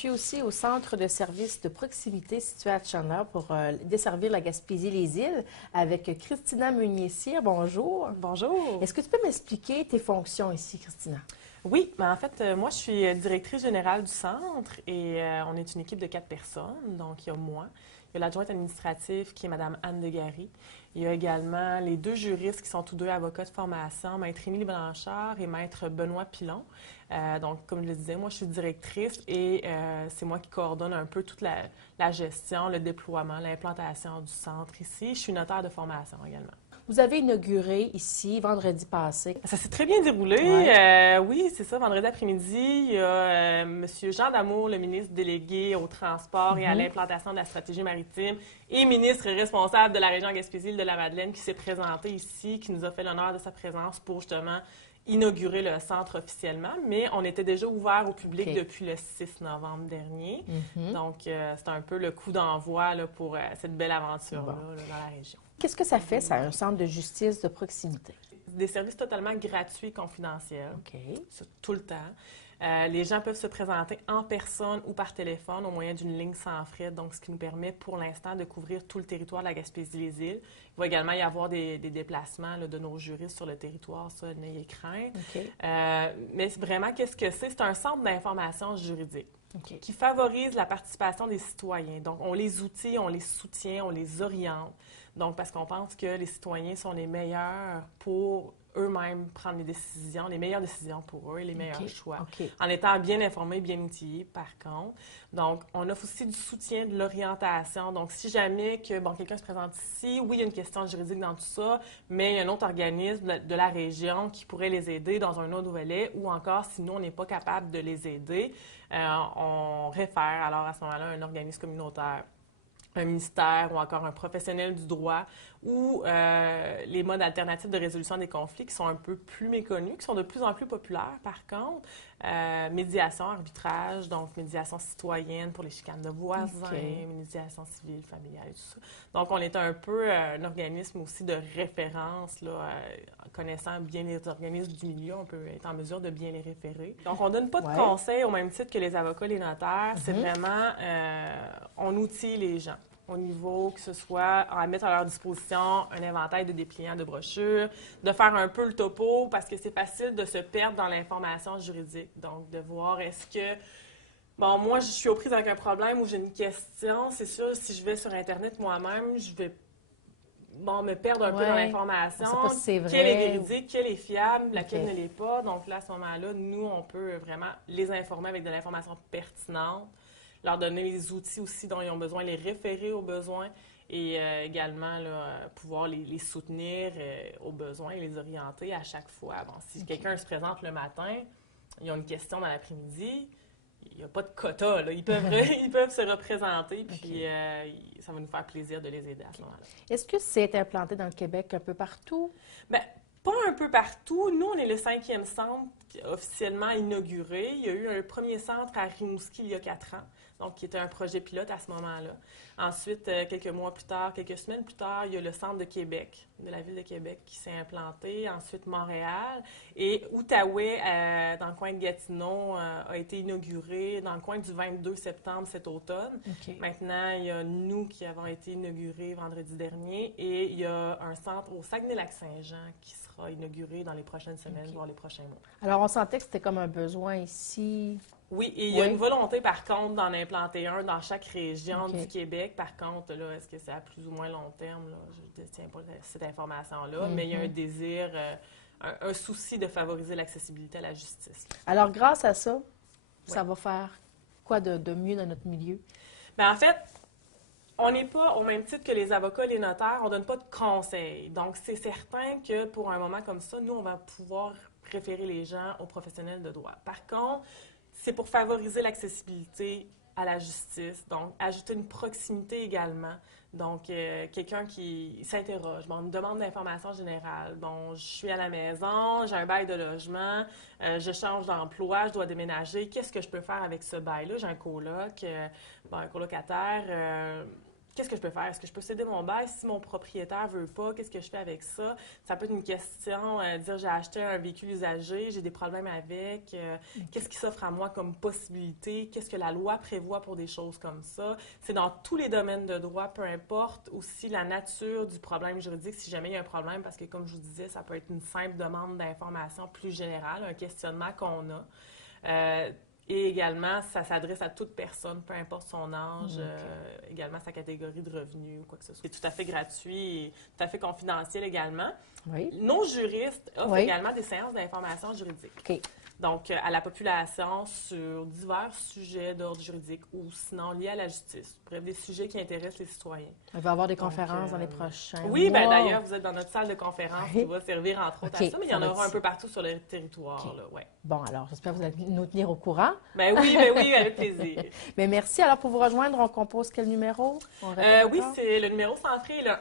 suis aussi au centre de services de proximité situé à Tchana pour desservir la Gaspésie-les-Îles avec Christina Meunier-Cyr. Bonjour. Bonjour. Est-ce que tu peux m'expliquer tes fonctions ici, Christina? Oui, mais en fait, moi, je suis directrice générale du centre et on est une équipe de 4 personnes. Donc, il y a moi, il y a l'adjointe administrative qui est Mme Anne Degary. Il y a également les 2 juristes qui sont tous 2 avocats de formation, Maître Émilie Blanchard et Maître Benoît Pilon. Donc, comme je le disais, moi, je suis directrice et c'est moi qui coordonne un peu toute la gestion, le déploiement, l'implantation du centre ici. Je suis notaire de formation également. Vous avez inauguré ici vendredi passé. Ça s'est très bien déroulé. Ouais. Oui, c'est ça. Vendredi après-midi, il y a M. Jean Damour, le ministre délégué au transport et à l'implantation de la stratégie maritime et ministre responsable de la région Gaspésie-Îles-de-la-Madeleine qui s'est présenté ici, qui nous a fait l'honneur de sa présence pour justement inaugurer le centre officiellement. Mais on était déjà ouvert au public depuis le 6 novembre dernier. Donc, c'est un peu le coup d'envoi là, pour cette belle aventure-là là, dans la région. Qu'est-ce que ça fait, ça, un centre de justice de proximité? Des services totalement gratuits et confidentiels. OK. Tout le temps. Les gens peuvent se présenter en personne ou par téléphone au moyen d'une ligne sans frais, donc ce qui nous permet pour l'instant de couvrir tout le territoire de la Gaspésie-les-Îles. Il va également y avoir des déplacements là, de nos juristes sur le territoire, ça, n'ayez crainte. OK. Mais vraiment, qu'est-ce que c'est? C'est un centre d'information juridique. OK. Qui favorise la participation des citoyens. Donc, on les outille, on les soutient, on les oriente. Donc, parce qu'on pense que les citoyens sont les meilleurs pour eux-mêmes prendre les meilleures décisions pour eux et les meilleurs choix. En étant bien informés, bien outillés, par contre. Donc, on offre aussi du soutien, de l'orientation. Donc, si jamais que quelqu'un se présente ici, oui, il y a une question juridique dans tout ça, mais il y a un autre organisme de la région qui pourrait les aider dans un autre volet, ou encore, si nous, on n'est pas capable de les aider, on réfère alors à ce moment-là un organisme communautaire, un ministère ou encore un professionnel du droit ou les modes alternatifs de résolution des conflits qui sont un peu plus méconnus, qui sont de plus en plus populaires par contre. Médiation, arbitrage, donc médiation citoyenne pour les chicanes de voisins, médiation civile, familiale et tout ça. Donc, on est un peu un organisme aussi de référence, là, connaissant bien les organismes du milieu, on peut être en mesure de bien les référer. Donc, on ne donne pas de conseils au même titre que les avocats, les notaires. C'est vraiment, on outille les gens au niveau que ce soit à mettre à leur disposition un inventaire de dépliants de brochures, de faire un peu le topo, parce que c'est facile de se perdre dans l'information juridique. Donc, de voir est-ce que, moi, je suis aux prises avec un problème ou j'ai une question, c'est sûr, si je vais sur Internet moi-même, je vais me perdre un peu dans l'information. On sait pas si c'est vrai. Quelle est véridique, quelle est fiable, laquelle ne l'est pas. Donc là, à ce moment-là, nous, on peut vraiment les informer avec de l'information pertinente, leur donner les outils aussi dont ils ont besoin, les référer aux besoins et également là, pouvoir les soutenir aux besoins et les orienter à chaque fois. Bon, si quelqu'un se présente le matin, ils ont une question dans l'après-midi, il n'y a pas de quota, là. Ils peuvent se représenter, puis ça va nous faire plaisir de les aider à ce moment-là. Est-ce que c'est implanté dans le Québec un peu partout? Bien, pas un peu partout. Nous, on est le 5e centre officiellement inauguré. Il y a eu un premier centre à Rimouski il y a 4 ans, donc qui était un projet pilote à ce moment-là. Ensuite, quelques mois plus tard, quelques semaines plus tard, il y a le centre de Québec, de la ville de Québec, qui s'est implanté. Ensuite, Montréal. Et Outaouais, dans le coin de Gatineau, a été inauguré dans le coin du 22 septembre cet automne. Maintenant, il y a nous qui avons été inaugurés vendredi dernier et il y a un centre au Saguenay-Lac-Saint-Jean qui sera inauguré dans les prochaines semaines, voire les prochains mois. Alors, on sentait que c'était comme un besoin ici. Oui, et il y a une volonté, par contre, d'en implanter un dans chaque région du Québec. Par contre, là, est-ce que c'est à plus ou moins long terme? Là? Je ne détiens pas cette information-là, mais il y a un désir, un souci de favoriser l'accessibilité à la justice. Alors, grâce à ça, ça va faire quoi de mieux dans notre milieu? Bien, en fait, on n'est pas, au même titre que les avocats, les notaires, on ne donne pas de conseils. Donc, c'est certain que pour un moment comme ça, nous, on va pouvoir référer les gens aux professionnels de droit. Par contre, c'est pour favoriser l'accessibilité à la justice, donc ajouter une proximité également. Donc, quelqu'un qui s'interroge, une demande d'information générale. Bon, je suis à la maison, j'ai un bail de logement, je change d'emploi, je dois déménager. Qu'est-ce que je peux faire avec ce bail-là? J'ai un coloc, un colocataire. qu'est-ce que je peux faire? Est-ce que je peux céder mon bail si mon propriétaire veut pas? Qu'est-ce que je fais avec ça? Ça peut être une question, dire j'ai acheté un véhicule usagé, j'ai des problèmes avec. Qu'est-ce qui s'offre à moi comme possibilité? Qu'est-ce que la loi prévoit pour des choses comme ça? C'est dans tous les domaines de droit, peu importe aussi la nature du problème juridique, si jamais il y a un problème, parce que comme je vous disais, ça peut être une simple demande d'information plus générale, un questionnement qu'on a. Et également, ça s'adresse à toute personne, peu importe son âge, également sa catégorie de revenus ou quoi que ce soit. C'est tout à fait gratuit et tout à fait confidentiel également. Oui. Nos juristes offrent Oui. également des séances d'information juridique. OK. Donc, à la population sur divers sujets d'ordre juridique ou sinon liés à la justice. Bref, des sujets qui intéressent les citoyens. Il va y avoir des conférences dans les prochains Oui, mois. bien d'ailleurs, vous êtes dans notre salle de conférence qui va servir entre autres à OK, ça, mais il y ça en va aura un être- peu partout sur le territoire. OK. Là, ouais. Bon, alors, j'espère que vous allez nous tenir au courant. Ben oui, avec plaisir. Mais merci. Alors, pour vous rejoindre, on compose quel numéro? On répète Oui, encore? c'est le numéro sans frais, le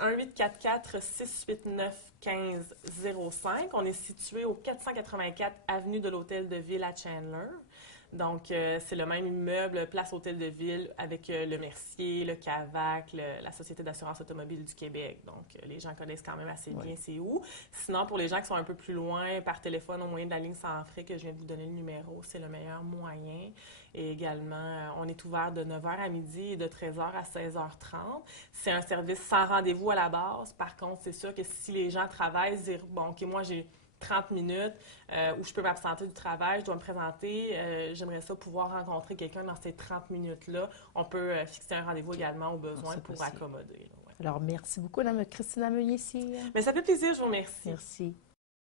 1-844-689-1505. On est situé au 484 avenue de l'Hôtel de Ville à Chandler. Donc, c'est le même immeuble, place Hôtel de Ville, avec le Mercier, le CAVAC, la Société d'assurance automobile du Québec. Donc, les gens connaissent quand même assez bien c'est où. Sinon, pour les gens qui sont un peu plus loin, par téléphone, au moyen de la ligne sans frais, que je viens de vous donner le numéro, c'est le meilleur moyen. Et également, on est ouvert de 9h à midi et de 13h à 16h30. C'est un service sans rendez-vous à la base. Par contre, c'est sûr que si les gens travaillent, dire, bon, OK, moi, j'ai 30 minutes où je peux m'absenter du travail, je dois me présenter, j'aimerais ça pouvoir rencontrer quelqu'un dans ces 30 minutes-là. On peut fixer un rendez-vous également au besoin pour accommoder. Là, ouais. Alors, merci beaucoup, Mme Christina Meunier-Cyr. Mais ça fait plaisir, je vous remercie. Merci.